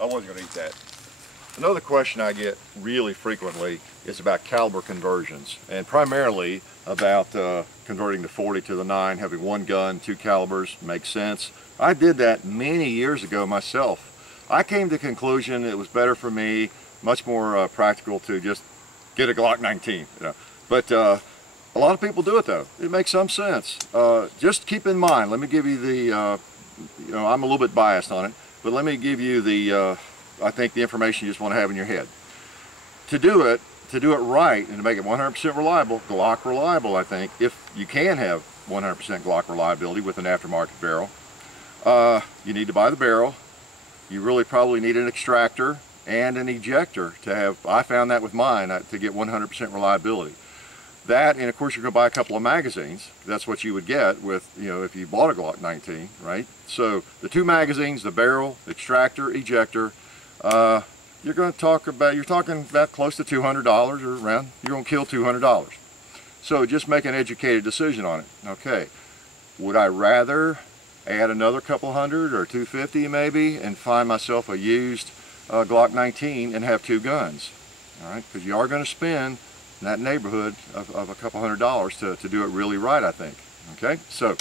I wasn't going to eat that. Another question I get really frequently is about caliber conversions, and primarily about converting the 40 to the 9, having one gun, two calibers, makes sense. I did that many years ago myself. I came to the conclusion it was better for me, much more practical to just get a Glock 19. You know. But a lot of people do it though. It makes some sense. Just keep in mind, let me give you the, you know, I'm a little bit biased on it, but let me give you the, I think the information you just want to have in your head. To do it right and to make it 100% reliable, Glock reliable, I think, if you can have 100% Glock reliability with an aftermarket barrel, you need to buy the barrel. You really probably need an extractor and an ejector to have, I found that with mine, to get 100% reliability. That, and of course you're going to buy a couple of magazines. That's what you would get with, you know, if you bought a Glock 19, right? So the two magazines, the barrel, extractor, ejector, you're going to talk about, you're talking about close to $200 or around, you're going to kill $200. So just make an educated decision on it. Okay, would I rather add another couple hundred or 250 maybe and find myself a used Glock 19 and have two guns? All right, because you are going to spend in that neighborhood of a couple $100s to do it really right, I think. Okay, so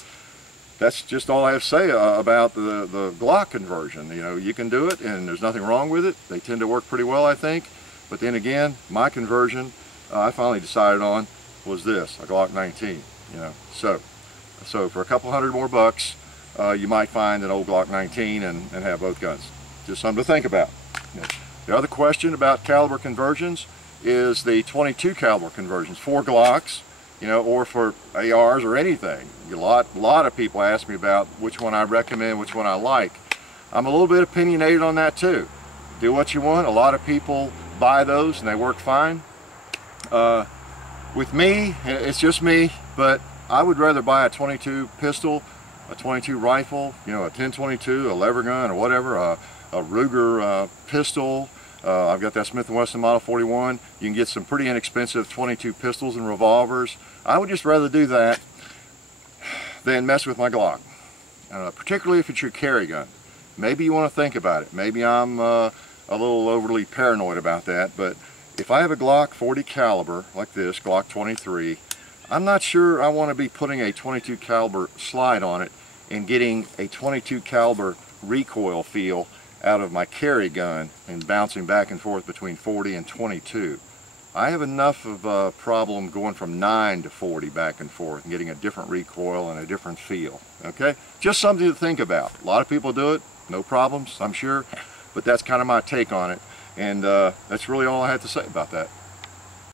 that's just all I have to say about the Glock conversion. You know, you can do it and there's nothing wrong with it. They tend to work pretty well, I think. But then again, my conversion I finally decided on was this, a Glock 19. You know, so for a couple hundred more bucks, you might find an old Glock 19 and have both guns. Just something to think about. You know, the other question about caliber conversions is the 22 caliber conversions for Glocks, you know, or for ARs or anything. A lot of people ask me about which one I recommend, which one I like. I'm a little bit opinionated on that too. Do what you want. A lot of people buy those and they work fine. With me, it's just me, but I would rather buy a 22 pistol, a 22 rifle, you know, a 10-22, a lever gun or whatever, a Ruger pistol. I've got that Smith & Wesson Model 41. You can get some pretty inexpensive 22 pistols and revolvers. I would just rather do that than mess with my Glock, particularly if it's your carry gun. Maybe you want to think about it. Maybe I'm a little overly paranoid about that, but if I have a Glock 40 caliber like this, Glock 23, I'm not sure I want to be putting a 22 caliber slide on it and getting a 22 caliber recoil feel out of my carry gun and bouncing back and forth between 40 and 22. I have enough of a problem going from 9 to 40 back and forth and getting a different recoil and a different feel. Okay, just something to think about. A lot of people do it, no problems, I'm sure, but that's kind of my take on it, and that's really all I have to say about that.